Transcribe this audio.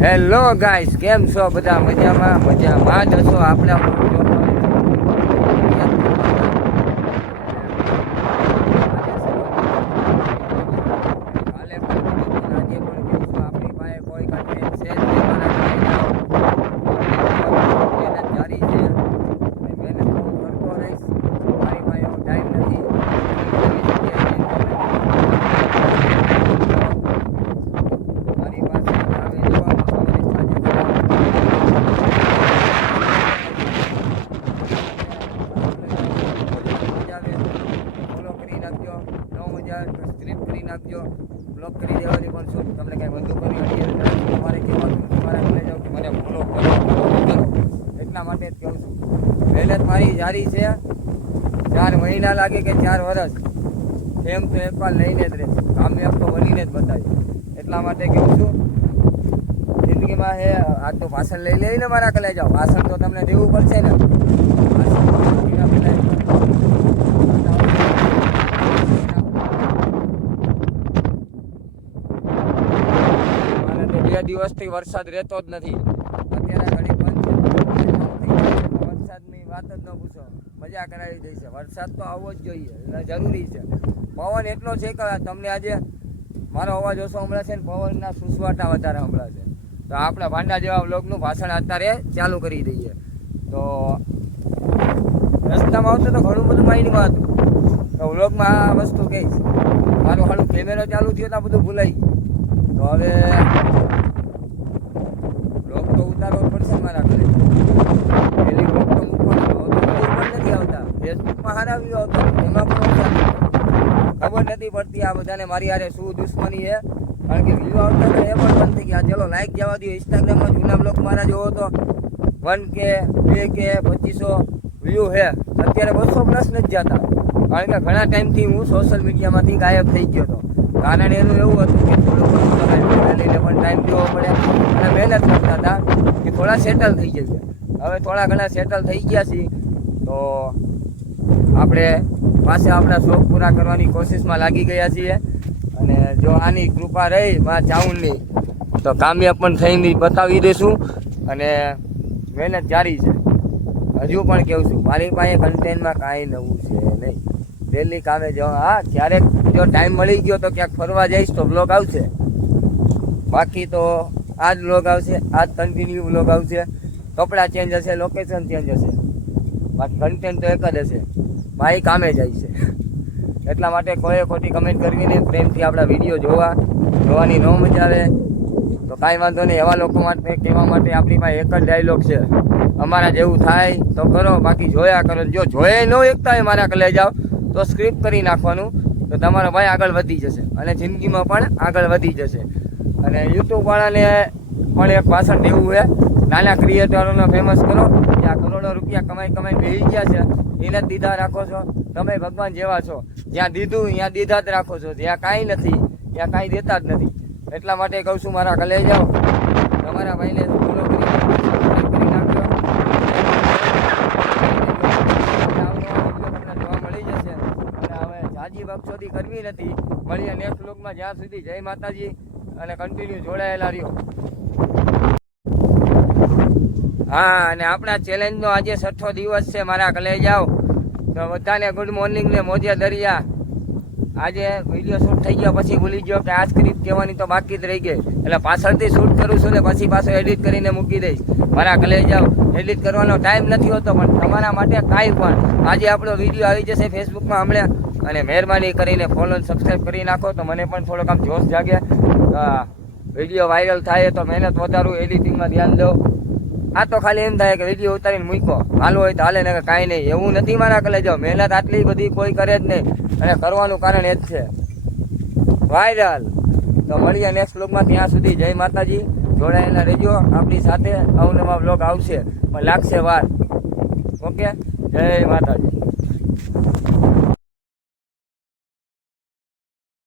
Hello guys, કેમ છો બધા? મજામાં જ હશો. આપણે સબસ્ક્રાઇબ કરી નાખજો, બ્લોક કરી દેવાની પણ શું તમને કઈ વધુ કરી તમારે કહેવાનું તમારે મને જાવ કે મને ફોલો કરો એટલા માટે જ કહું છું. મહેનત મારી જારી છે. 4 મહિના લાગે કે 4 વર્ષ, એમ તો એકવાર લઈને જ રહેશે. કામયાબ તો બનીને જ બતાવી. એટલા માટે કહું છું, જિંદગીમાં હે આ તો ભાષણ લઈ લઈને મારા કલે જાઓ. ભાષણ તો તમને દેવું પડશે ને. બે દિવસથી વરસાદ રહેતો જ નથી. અત્યારે ઘડી બંધ છે. વરસાદની વાત જ ન પૂછો, મજા કરાવી દઈ છે. વરસાદ તો આવવો જ જોઈએ, જરૂરી છે. પવન એટલો છે કે તમને આજે મારો અવાજ ઓછો સંભળાશે ને પવનના સુસવાટા વધારે સંભળાશે. તો આપણે ભાંડા જેવા વ્લોગનું ભાષણ અત્યારે ચાલુ કરી દઈએ. તો રસ્તામાં આવતો તો ઘણું બધું માઇન્ડમાં હતું, તો વ્લોગમાં આ વસ્તુ કહીશ. મારો હાલું કેમેરો ચાલુ થયો તો બધું ભૂલાઈ ગયું. તો હવે બ્લોગ તો ઉતારવો પડશે મારા ઘરે. પેલી બ્લોગ તો મૂકવાનો પણ નથી આવતા. ફેસબુકમાં હારા વ્યૂ આવતા, એમાં પણ ખબર નથી પડતી આ બધાને મારી હારે શું દુશ્મની છે. કારણ કે વ્યૂ આવતા તો એ પણ બંધ થઈ ગયા. ચલો લાઈક જવા દો. ઇન્સ્ટાગ્રામમાં જૂના બ્લોગ મારા જોવો તો 1K 2K 2500 વ્યૂ છે. અત્યારે 200+ નથી જતા. કારણ કે ઘણા ટાઈમથી હું સોશિયલ મીડિયામાંથી ગાયબ થઈ ગયો હતો. કારણ એનું એવું હતું કે થોડું લઈને પણ ટાઈમ દેવો પડે અને મહેનત કરતા હતા કે થોડા સેટલ થઈ જઈએ. હવે થોડા ઘણા સેટલ થઈ ગયા છીએ તો આપણે પાસે આપણા શોખ પૂરા કરવાની કોશિશમાં લાગી ગયા છીએ. અને જો આની કૃપા રહી માં ચાઉનની તો કામયાબ પણ થઈને બતાવી દઈશું. અને મહેનત જારી છે. હજુ પણ કહું છું, મારી પાસે કન્ટેન્ટમાં કાંઈ નવું છે નહીં. ડેલી કામે જાઓ. હા, ક્યારેક જો ટાઈમ મળી ગયો તો ક્યાંક ફરવા જઈશ તો બ્લોગ આવશે. બાકી તો આ જ બ્લોગ આવશે, આ જ કન્ટિન્યુ બ્લોગ આવશે. કપડાં ચેન્જ હશે, લોકેશન ચેન્જ હશે, બાકી કન્ટેન્ટ તો એક જ હશે. ભાઈ કામે જાય છે. એટલા માટે કોઈ ખોટી કમેન્ટ કરવી નહીં. પ્રેમથી આપણા વિડીયો જોવાની ન મજા આવે તો કાંઈ વાંધો નહીં. એવા લોકો માટે કહેવા માટે આપણી પાસે એક જ ડાયલોગ છે, અમારા જેવું થાય તો કરો, બાકી જોયા કરો. જો જોયે ન એકતા હોય મારા કલે જાઓ તો સ્ક્રિપ્ટ કરી નાખવાનું, તો તમારો ભાઈ આગળ વધી જશે અને જિંદગીમાં પણ આગળ વધી જશે. અને યુટ્યુબવાળાને પણ એક ભાષણ દેવું છે, નાના ક્રિએટરોને ફેમસ કરો. જ્યાં કરોડો રૂપિયા કમાઈ બેસી ગયા છે એને જ દીધા રાખો છો. તમે ભગવાન જેવા છો, જ્યાં દીધું ત્યાં દીધા જ રાખો છો. જ્યાં કાંઈ નથી ત્યાં કાંઈ દેતા જ નથી. એટલા માટે કહું છું, મારા કલે જાઓ, તમારા ભાઈને ફોલો કરી નાખજો. જોવા મળી જશે. અને હવે જાજી બક્ષોથી કરવી નથી. મળીએ નેક્સ્ટ વ્લોગમાં. જ્યાં સુધી જય માતાજી અને કન્ટિન્યુ જોડાયેલા રહ્યો. હા, અને આપણા ચેલેન્જનો આજે 6થો દિવસ છે. મારા કલે જાઓ તો બધાને ગુડ મોર્નિંગ ને મોજે દરિયા. આજે વિડીયો શૂટ થઈ ગયો પછી ભૂલી ગયો કે આ સ્ક્રિપ્ટ કહેવાની તો બાકી જ રહી ગઈ, એટલે પાછળથી શૂટ કરું છું ને પછી પાછો એડિટ કરીને મૂકી દઈશ. મારા કલે જાઓ, એડિટ કરવાનો ટાઈમ નથી હોતો, પણ તમારા માટે કાંઈ પણ આજે આપણો વિડીયો આવી જશે ફેસબુકમાં હમણાં. અને મહેરબાની કરીને ફોલો સબસ્ક્રાઈબ કરી નાખો તો મને પણ થોડોક આમ જોશ જાગે. વિડીયો વાયરલ થાય તો મહેનત વધારું, એડિટિંગમાં ધ્યાન દો. આ તો ખાલી એમ થાય કે વિડીયો ઉતારીને મૂકો, હાલો હોય તો હાલે ને કાંઈ નહીં. એવું નથી મારા કલે જાઓ. મહેનત આટલી બધી કોઈ કરે જ નહીં, અને કરવાનું કારણ એ જ છે વાયરલ. તો મળીએ નેક્સ્ટ વ્લોગમાં. ત્યાં સુધી જય માતાજી. જોડાયેલા રહેજો આપણી સાથે. અવનવા વ્લોગ આવશે પણ લાગશે વાર. ઓકે, જય માતાજી.